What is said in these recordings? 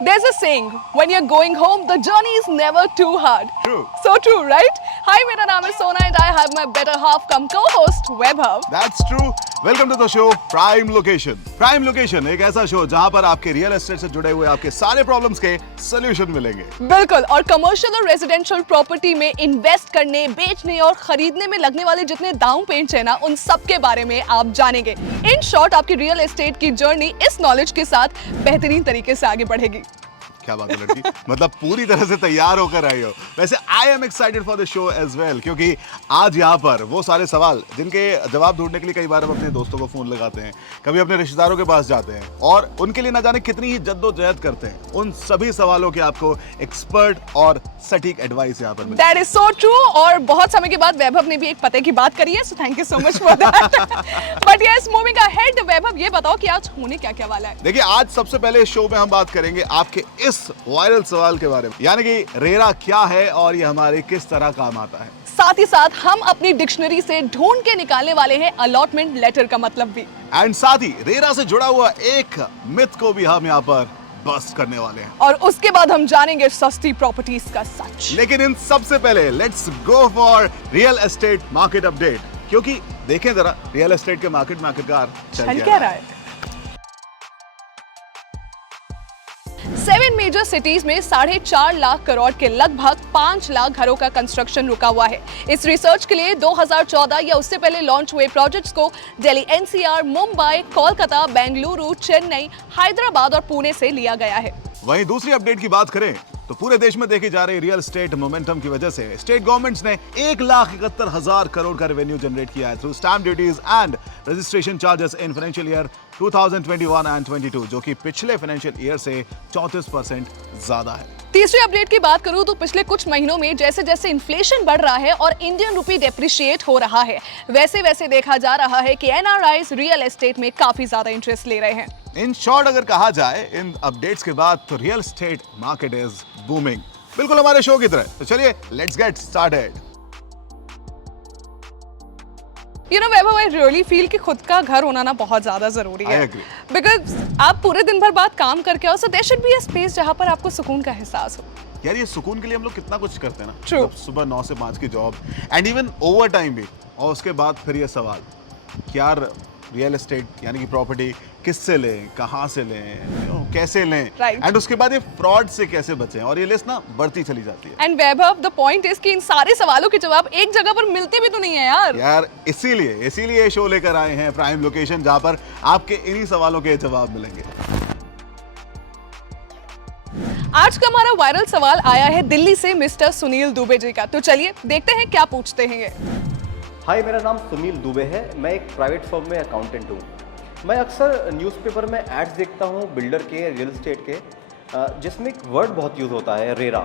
There's a saying, when you're going home, the journey is never too hard. True. So true, right? Hi, मेरा नाम है सोना and I have my better half come co-host Webhav. That's true. Welcome to the show prime location. Prime location एक ऐसा show जहां पर आपके real estate से जुड़े हुए आपके सारे प्रॉब्लम्स के सॉल्यूशन मिलेंगे। बिल्कुल, और कमर्शियल और रेजिडेंशियल प्रॉपर्टी में इन्वेस्ट करने, बेचने और खरीदने में लगने वाले जितने डाउन पेमेंट्स है ना, उन सब के बारे में आप जानेंगे। इन शॉर्ट, आपकी रियल एस्टेट की जर्नी इस नॉलेज के साथ बेहतरीन तरीके से आगे बढ़ेगी। क्या बात है लड़की, मतलब पूरी तरह से तैयार होकर आई हो। वैसे I am excited for the show as well, क्योंकि आज यहाँ पर वो सारे सवाल जिनके जवाब ढूंढने के लिए कई बार हम अपने दोस्तों को फोन लगाते हैं, कभी अपने रिश्तेदारों के पास जाते हैं और उनके लिए ना जाने कितनी ही जद्दोजहद करते हैं, उन सभी सवालों के आपको एक्सपर्ट और सटीक एडवाइस यहाँ पर मिलेगी। That is so true। और बहुत समय के बाद वैभव ने भी एक पते की बात करी है, so thank you so much for that। But yes, moving ahead, वैभव ये बताओ कि आज होने क्या क्या वाला है। देखिए, आज सबसे पहले इस शो में हम बात करेंगे आपके इस वायरल सवाल के बारे में, यानी कि रेरा क्या है और ये हमारे किस तरह काम आता है। साथ ही साथ हम अपनी डिक्शनरी से ढूंढ के निकालने वाले हैं अलॉटमेंट लेटर का मतलब भी। एंड साथ ही रेरा से जुड़ा हुआ एक मिथ को भी हम यहाँ पर बस्ट करने वाले हैं, और उसके बाद हम जानेंगे सस्ती प्रॉपर्टीज का सच। लेकिन इन सबसे पहले let's go for real estate market update, क्योंकि देखें जरा रियल एस्टेट के मार्केट में आखिरकार चल क्या रहा है। 7 मेजर सिटीज में 4.5 लाख करोड़ के लगभग 5 लाख घरों का कंस्ट्रक्शन रुका हुआ है। इस रिसर्च के लिए 2014 या उससे पहले लॉन्च हुए प्रोजेक्ट्स को दिल्ली, एनसीआर, मुंबई, कोलकाता, बेंगलुरु, चेन्नई, हैदराबाद और पुणे से लिया गया है। वहीं दूसरी अपडेट की बात करें तो पूरे देश में देखी जा रही रियल एस्टेट मोमेंटम की वजह से स्टेट गवर्नमेंट्स ने 1,71,000 करोड़ का रेवेन्यू जनरेट किया है through stamp duties and registration charges in financial year 2021 and 22, जो कि पिछले फाइनेंशियल ईयर से 34% ज्यादा है। तीसरी अपडेट की बात करूं तो पिछले कुछ महीनों में जैसे जैसे इन्फ्लेशन बढ़ रहा है और इंडियन रुपी डेप्रिशिएट हो रहा है, वैसे वैसे देखा जा रहा है कि एनआरआईज रियल एस्टेट में काफी ज्यादा इंटरेस्ट ले रहे हैं। इन शॉर्ट अगर कहा जाए इन अपडेट्स के बाद तो real estate market is booming, बिल्कुल हमारे शो की तरह। तो चलिए let's get started. You know, Vaibhav, I really feel कि खुद का घर होना ना बहुत ज्यादा जरूरी है। Because आप पूरे दिन भर बाद काम करके आओ, so there should be a space जहाँ पर आपको सुकून का एहसास हो। यार ये सुकून के लिए हम लोग कितना कुछ करते हैं ना। True। मतलब सुबह 9 से 5 की job and even over time भी, और उसके बाद फिर ये सवाल कि यार रियल एस्टेट यानी कि प्रॉपर्टी किससे लें, कहाँ से लें, कैसे लें, एंड उसके बाद ये फ्रॉड से कैसे बचें, और ये लिस्ट ना बढ़ती चली जाती है। And Vaibhav, the point is कि इन सारे सवालों के जवाब एक जगह पर मिलते भी तो नहीं है यार। इसीलिए शो लेकर आए हैं प्राइम लोकेशन, जहां पर आपके इन्हीं सवालों के जवाब मिलेंगे। आज का हमारा वायरल सवाल आया है दिल्ली से मिस्टर सुनील दुबे जी का, तो चलिए देखते हैं क्या पूछते हैं ये। हाय, मेरा नाम सुनील दुबे है। मैं एक प्राइवेट फर्म में अकाउंटेंट हूँ। मैं अक्सर न्यूज़पेपर में एड्स देखता हूँ बिल्डर के, रियल एस्टेट के, जिसमें एक वर्ड बहुत यूज़ होता है, रेरा।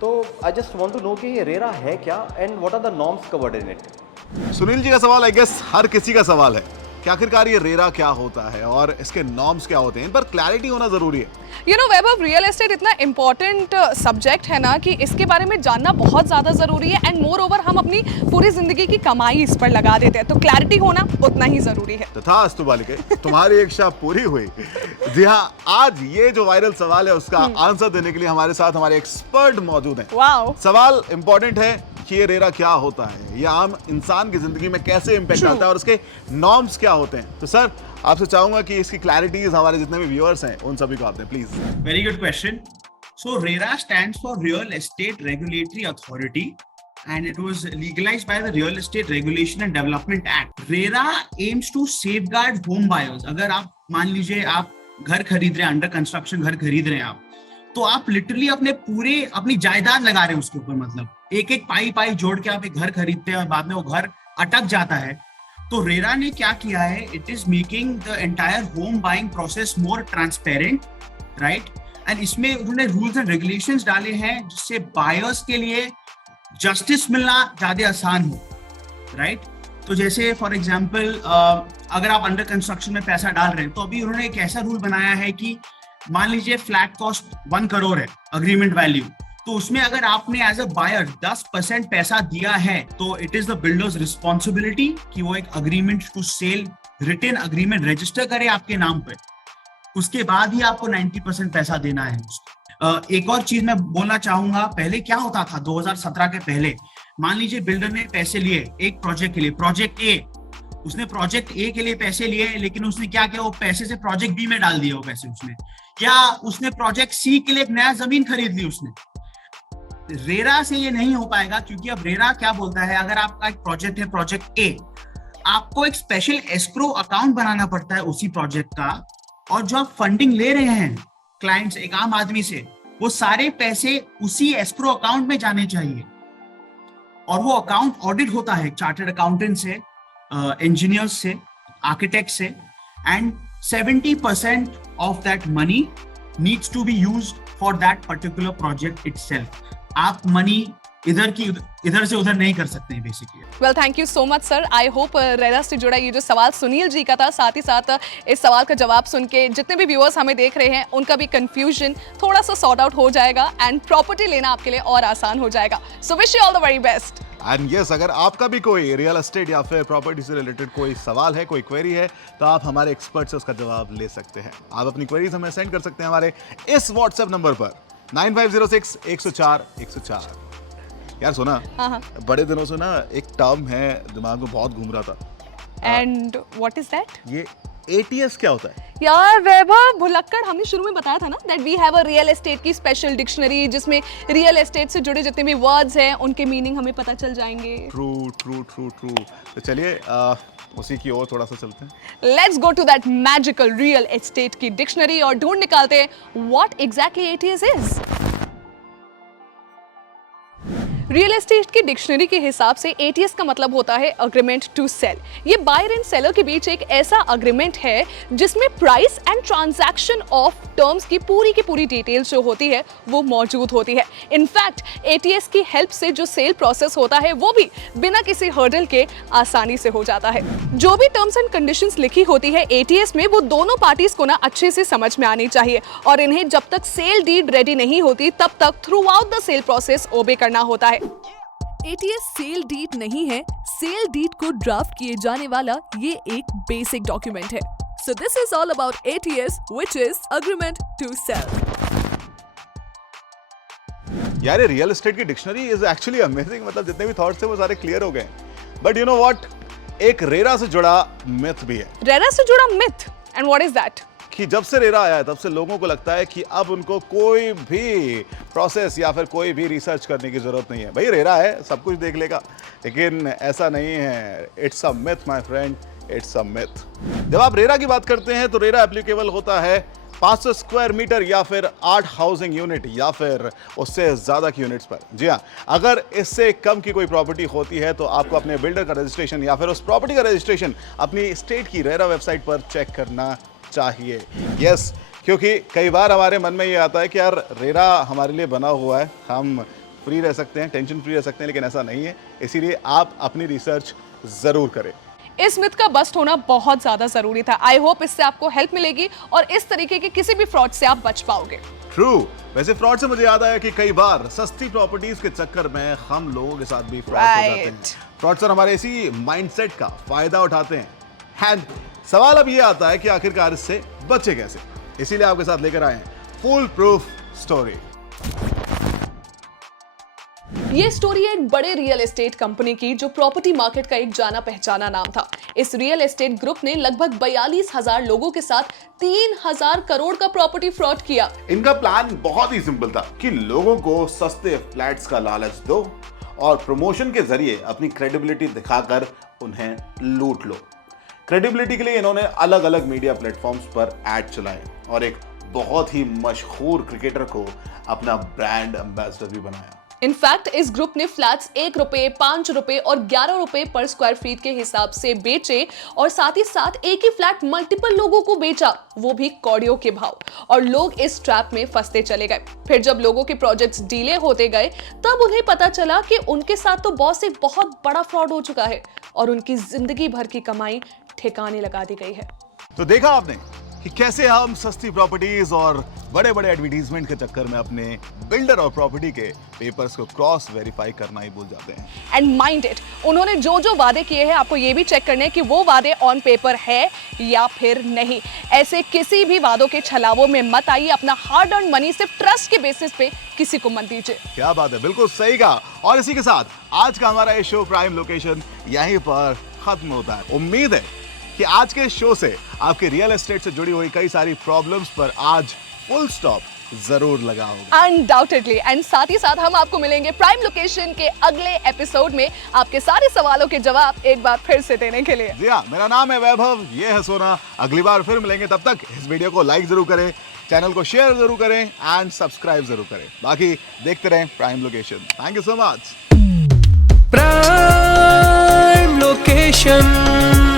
तो I just want to know कि ये रेरा है क्या and what are the norms covered in it. Sunil ji का सवाल आई गेस हर किसी का सवाल है कि आखिरकार ये रेरा क्या होता है और इसके नॉर्म्स क्या होते हैं, इन पर क्लैरिटी होना जरूरी है। You know Vaibhav, real estate इतना इम्पोर्टेंट सब्जेक्ट है ना कि इसके बारे में जानना बहुत ज़्यादा ज़रूरी है। एंड मोर ओवर हम अपनी पूरी जिंदगी की कमाई इस पर लगा देते हैं, तो क्लैरिटी होना उतना ही ज़रूरी है। तथास्तु बालिके, तुम्हारी इच्छा पूरी हुई। जी हाँ, आज ये जो वायरल सवाल है उसका आंसर देने के लिए हमारे साथ हमारे एक्सपर्ट मौजूद हैं। वाओ। सवाल इंपॉर्टेंट है कि ये रेरा क्या होता है, ये आम इंसान की जिंदगी में कैसे इम्पैक्ट आता है और उसके नॉर्म्स क्या होते हैं। तो सर, आपसे चाहूंगा कि इसकी क्लैरिटीज हमारे जितने भी व्यूअर्स हैं उन सभी को आप दें please. Very good question. So RERA stands for real estate regulatory authority and it was legalized by the Real Estate Regulation and Development Act. RERA aims to safeguard home buyers. अगर आप मान लीजिए आप घर खरीद रहे हैं, अंडर कंस्ट्रक्शन घर खरीद रहे हैं आप, तो आप लिटरली अपनी जायदाद लगा रहे हैं उसके ऊपर। मतलब एक एक पाई जोड़ के आप एक घर खरीदते हैं और बाद में वो घर अटक जाता है। तो रेरा ने क्या किया है, it is making the entire home buying process more transparent, right. And इसमें उन्होंने रूल्स एंड रेगुलेशंस डाले हैं जिससे बायर्स के लिए जस्टिस मिलना ज्यादा आसान हो, राइट। तो जैसे फॉर एग्जांपल अगर आप अंडर कंस्ट्रक्शन में पैसा डाल रहे हैं, तो अभी उन्होंने एक ऐसा रूल बनाया है कि मान लीजिए फ्लैट कॉस्ट 1 करोड़ है अग्रीमेंट वैल्यू, तो उसमें अगर आपने एज अ बायर 10% पैसा दिया है तो it is the builder's responsibility कि वो एक agreement to sale written agreement register करे आपके नाम पे, उसके बाद ही आपको 90% पैसा देना है। एक और चीज मैं बोलना चाहूंगा, पहले क्या होता था 2017 के पहले, मान लीजिए बिल्डर ने पैसे लिए एक प्रोजेक्ट के लिए, प्रोजेक्ट ए, उसने प्रोजेक्ट ए के लिए पैसे लिए, लेकिन उसने क्या किया, वो पैसे से प्रोजेक्ट बी में डाल दिया वो पैसे उसने, या उसने प्रोजेक्ट सी के लिए एक नया जमीन खरीद ली उसने। रेरा से ये नहीं हो पाएगा, क्योंकि अब रेरा क्या बोलता है, अगर आपका एक प्रोजेक्ट है, प्रोजेक्ट ए, आपको एक स्पेशल एस्क्रो अकाउंट बनाना पड़ता है उसी प्रोजेक्ट का, और जो आप फंडिंग ले रहे हैं क्लाइंट्स, एक आम आदमी से, वो सारे पैसे उसी एस्क्रो अकाउंट में जाने चाहिए। और वो अकाउंट ऑडिट होता है चार्टर्ड अकाउंटेंट से, इंजीनियर्स से, आर्किटेक्ट से, and 70% of that money needs to be used for that particular project itself. आप मनी इधर से उधर नहीं कर सकते हैं basically. Well, thank you so much sir. I hope RERA से जुड़ा ये जो सवाल सुनील जी का था, साथ ही साथ इस सवाल का जवाब सुन के जितने भी व्यूअर्स हमें देख रहे हैं उनका भी कंफ्यूजन थोड़ा सा सॉर्ट आउट हो जाएगा एंड प्रॉपर्टी लेना आपके लिए और आसान हो जाएगा। So wish you all the very best. And yes, अगर आपका भी कोई रियल एस्टेट या फिर प्रॉपर्टी से रिलेटेड कोई सवाल है, कोई क्वेरी है, तो आप हमारे एक्सपर्ट से उसका जवाब ले सकते हैं। आप अपनी क्वेरीज हमें सेंड कर सकते हैं हमारे इस व्हाट्सएप नंबर पर 9506 104 104। यार सुना, हाँ, बड़े दिनों से ना एक टर्म है दिमाग में बहुत घूम रहा था। And what is that? ये ATS क्या होता है? यार वैभव भुलक्कड़, हमने शुरू में बताया था ना that we have a real estate की स्पेशल डिक्शनरी, जिसमें रियल एस्टेट से जुड़े जितने भी वर्ड्स हैं उनके मीनिंग हमें पता चल जाएंगे। True true true true. तो चलिए उसी की ओर थोड़ा सा चलते हैं। Let's go to that magical real estate की डिक्शनरी और ढूंढ निकालते हैं what exactly ATS is. Real estate की डिक्शनरी के हिसाब से ATS का मतलब होता है अग्रीमेंट टू सेल। ये बायर एंड सेलर के बीच एक ऐसा अग्रीमेंट है जिसमें price and transaction of terms की पूरी डिटेल्स जो होती है वो मौजूद होती है। इनफैक्ट ATS की हेल्प से जो सेल प्रोसेस होता है वो भी बिना किसी हर्डल के आसानी से हो जाता है। जो भी टर्म्स एंड कंडीशंस लिखी होती है ATS में, वो दोनों पार्टीज को ना अच्छे से समझ में आनी चाहिए, और इन्हें जब तक सेल डीड रेडी नहीं होती तब तक throughout the sale process obey करना होता है। ATS सेल डीड नहीं है, सेल डीड को ड्राफ्ट किए जाने वाला ये एक बेसिक डॉक्यूमेंट है। So this is all about ATS, which is agreement to sell. यार ये रियल एस्टेट की डिक्शनरी इज एक्चुअली अमेजिंग। मतलब जितने भी थॉट्स थे वो सारे क्लियर हो गए। बट यू नो व्हाट, एक रेरा से जुड़ा मिथ भी है। रेरा से जुड़ा myth, and what is that? कि जब से रेरा आया है तब से लोगों को लगता है कि अब उनको कोई भी प्रोसेस या फिर कोई भी रिसर्च करने की जरूरत नहीं है। भाई रेरा है, सब कुछ देख लेगा, लेकिन ऐसा नहीं है। It's a myth my friend, it's a myth. जब आप रेरा की बात करते हैं तो रेरा एप्लीकेबल होता है 500 स्क्वायर मीटर या फिर 8 हाउसिंग यूनिट या फिर उससे ज्यादा की यूनिट्स पर। जी हाँ, अगर इससे कम की कोई प्रॉपर्टी होती है तो आपको अपने बिल्डर का रजिस्ट्रेशन या फिर उस प्रॉपर्टी का रजिस्ट्रेशन अपनी स्टेट की रेरा वेबसाइट पर चेक करना चाहिए। यस, क्योंकि कई बार हमारे मन में ये आता है कि यार रेरा हमारे लिए बना हुआ है, हम फ्री रह सकते हैं, टेंशन फ्री रह सकते हैं, लेकिन ऐसा नहीं है। इसीलिए आप अपनी रिसर्च जरूर करें। इस मिथ का बस्ट होना बहुत ज्यादा जरूरी था। आई होप इससे आपको हेल्प मिलेगी और इस तरीके के किसी भी फ्रॉड से आप बच पाओगे। ट्रू। वैसे फ्रॉड से मुझे याद आया कि कई बार सस्ती प्रॉपर्टीज के चक्कर में हम लोगों के साथ भी फ्रॉड हो जाते हैं। फ्रॉडस्टर हमारे इसी माइंडसेट का फायदा उठाते हैं। एंड सवाल अब ये आता है कि आखिरकार इससे बचे कैसे। इसीलिए आपके साथ लेकर आए हैं फुल प्रूफ स्टोरी। ये स्टोरी है एक बड़े रियल एस्टेट कंपनी की जो प्रॉपर्टी मार्केट का एक जाना पहचाना नाम था। इस रियल एस्टेट ग्रुप ने लगभग 42,000 लोगों के साथ 3,000 करोड़ का प्रॉपर्टी फ्रॉड किया। इनका प्लान बहुत ही सिंपल था कि लोगों को सस्ते फ्लैट्स का लालच दो और प्रमोशन के जरिए अपनी क्रेडिबिलिटी दिखाकर उन्हें लूट लो। क्रेडिबिलिटी के लिए इन्होंने अलग अलग मीडिया प्लेटफॉर्म्स पर ऐड चलाए और एक बहुत ही मशहूर क्रिकेटर को अपना ब्रांड एम्बेसडर भी बनाया। इनफैक्ट इस ग्रुप ने फ्लैट्स 1 रुपए, 5 रुपए और 11 रुपए पर स्क्वायर फीट के हिसाब से बेचे और साथ ही साथ एक ही फ्लैट मल्टीपल लोगों को बेचा, वो भी कौड़ियों के भाव। और लोग इस ट्रैप में फंसते चले गए। फिर जब लोगों के प्रोजेक्ट्स डिले होते गए तब उन्हें पता चला कि उनके साथ तो बॉस एक बहुत बड़ा फ्रॉड हो चुका है और उनकी जिंदगी भर की कमाई ठिकाने लगा दी गई है। तो देखा आपने, कि कैसे हम सस्ती प्रॉपर्टीज और बड़े बड़े एडवर्टीजमेंट के चक्कर में अपने बिल्डर और प्रॉपर्टी के पेपर्स को क्रॉस वेरीफाई करना ही भूल जाते हैं। एंड माइंड इट, उन्होंने जो जो वादे किए हैं आपको ये भी चेक करने हैं कि वो वादे ऑन पेपर है या फिर नहीं। ऐसे किसी भी वादों के छलावों में मत आइए, अपना हार्ड अर्न मनी सिर्फ ट्रस्ट के बेसिस पे किसी को मत दीजिए। क्या बात है, बिल्कुल सही कहा। और इसी के साथ आज का हमारा ये शो प्राइम लोकेशन यहीं पर खत्म होता है। उम्मीद है कि आज के शो से आपके रियल एस्टेट से जुड़ी हुई कई सारी प्रॉब्लम्स पर आज फुल स्टॉप जरूर लगा होगा। अनडाउटेडली। एंड साथ ही साथ हम आपको मिलेंगे प्राइम लोकेशन के अगले एपिसोड में आपके सारे सवालों के जवाब एक बार फिर से देने के लिए। जी हाँ, मेरा नाम है वैभव, ये है सोना। अगली बार फिर मिलेंगे, तब तक इस वीडियो को लाइक जरूर करें, चैनल को शेयर जरूर करें एंड सब्सक्राइब जरूर करें। बाकी देखते रहें prime location. Thank you so much. Prime location.